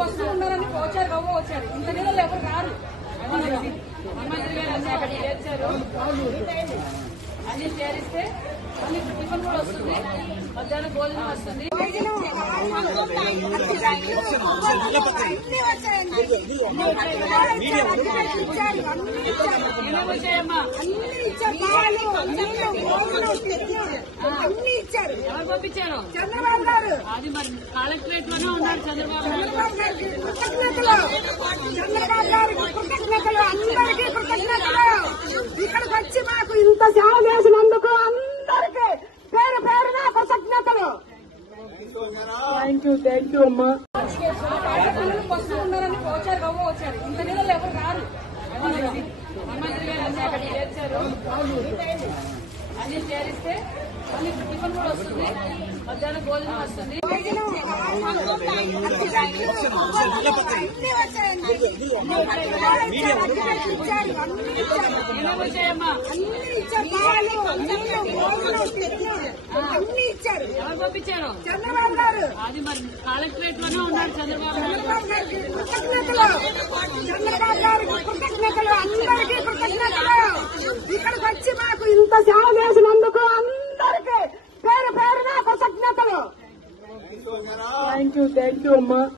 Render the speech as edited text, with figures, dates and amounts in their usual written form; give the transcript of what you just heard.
Bus ఉన్నారని వచ్చారు గవ్వ వచ్చారు. ఇంత నీళ్ళు ఎవరు రారు. ముఖ్యమంత్రి గారు అన్ని అక్కడ చేర్చారు. అన్ని చేరిస్తే అన్ని టిఫిన్ కూడా వస్తుంది, మధ్యాహ్నం భోజనం వస్తుంది. ఎవరు పంపించారు? చంద్రబాబు గారు. అది మరి కలెక్టరేట్ లోనే ఉన్నారు చంద్రబాబు గారు. చంద్రబాబు గారికి కృతజ్ఞతలు, అందరికీ కృతజ్ఞతలు. ఇక్కడికి వచ్చి మాకు ఇంత సేవ చేసినందుకు అందరికీ పేరు పేరున కృతజ్ఞతలు. థ్యాంక్ యూ అమ్మా. బస్సు ఉన్నారని వచ్చారు గవ్వ వచ్చారు. ఇంత నీళ్ళు ఎవరు రారు. ముఖ్యమంత్రి గారు అన్ని అక్కడ చేర్చారు. అన్ని చేరిస్తే అన్ని టిఫిన్ కూడా వస్తుంది, మధ్యాహ్నం భోజనం వస్తుంది. ఎవరు పంపించారు? చంద్రబాబు గారు. అది మరి కలెక్టరేట్ లోనే ఉన్నారు చంద్రబాబు గారికి కృతజ్ఞతలు. చంద్రబాబు గారికి కృతజ్ఞతలు, అందరికీ కృతజ్ఞతలు. ఇక్కడికి వచ్చి మాకు ఇంత సేవ చేసినందుకు అందరికీ పేరు పేరున కృతజ్ఞతలు. థ్యాంక్ యూ అమ్మా.